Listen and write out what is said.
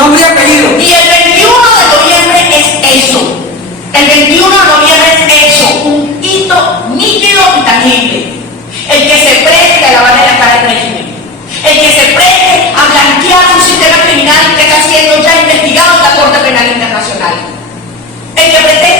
nombre y apellido. Y el 21 de noviembre es eso. El 21 de noviembre es eso, un hito nítido y tangible. El que se preste a lavarle la cara al régimen. El que se preste a blanquear un sistema criminal que está siendo ya investigado en la Corte Penal Internacional. El que pretende